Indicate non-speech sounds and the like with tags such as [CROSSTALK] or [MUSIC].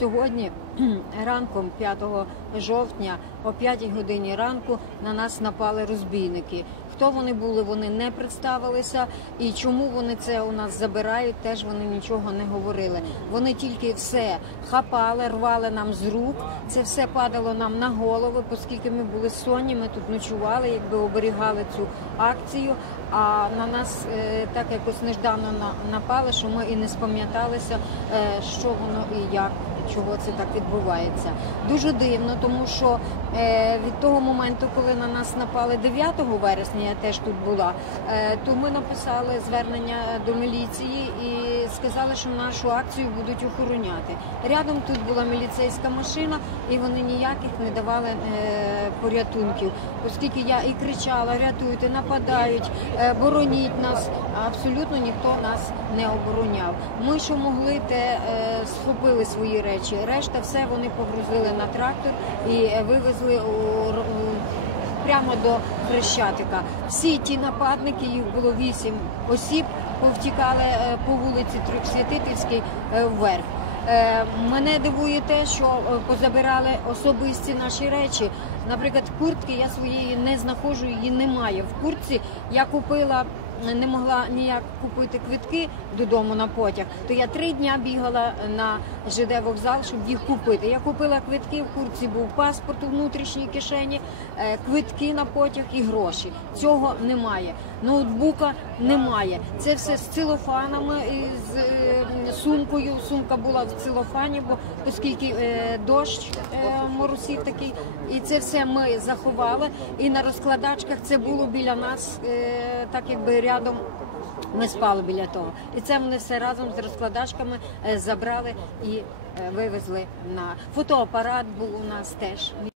сьогодні [CLEARS THROAT] ранком 5 жовтня о 5 годині ранку на нас напали розбійники. Хто вони були, вони не представилися, і чому вони це у нас забирають, теж вони нічого не говорили. Вони тільки все хапали, рвали нам з рук. Це все падало нам на голови, оскільки ми були сонні, ми тут ночували, якби оберігали цю акцію. А на нас е, так якось неждано на- напали, що ми і не спам'яталися, е, що воно і як, чого це так відбувається. Дуже дивно, тому що е, від того моменту, коли на нас напали 9 вересня, я теж тут була, е, то ми написали звернення до міліції і сказали, що нашу акцію будуть охороняти. Рядом тут була міліцейська машина, і вони ніяких не давали е, порятунків, оскільки я і кричала: рятуйте, нападають, бороніть нас. Абсолютно ніхто нас не обороняв. Ми що могли, те схопили свої речі. Решта все вони погрузили на трактор і е, вивезли у, прямо до Хрещатика. Всі ті нападники, їх було вісім осіб, повтікали е, по вулиці Трьохсвятительській е, вверх. Мене дивує те, що позабирали особисті наші речі. Наприклад, куртки я своєї не знаходжу, її немає. В куртці я купила. Не могла ніяк купити квитки додому на потяг, то я три дня бігала на ЖД вокзал, щоб їх купити. Я купила квитки, в куртці був паспорт у внутрішній кишені, е, квитки на потяг і гроші. Цього немає. Ноутбука немає. Це все з цилофанами з е, сумкою. Сумка була в цилофані, бо оскільки е, дощ моросів такий, і це все ми заховали. І на розкладачках це було біля нас, так якби рядом. Ми спали біля того, і це вони все разом з розкладачками е, забрали і е, вивезли на фотоапарат. Був у нас теж.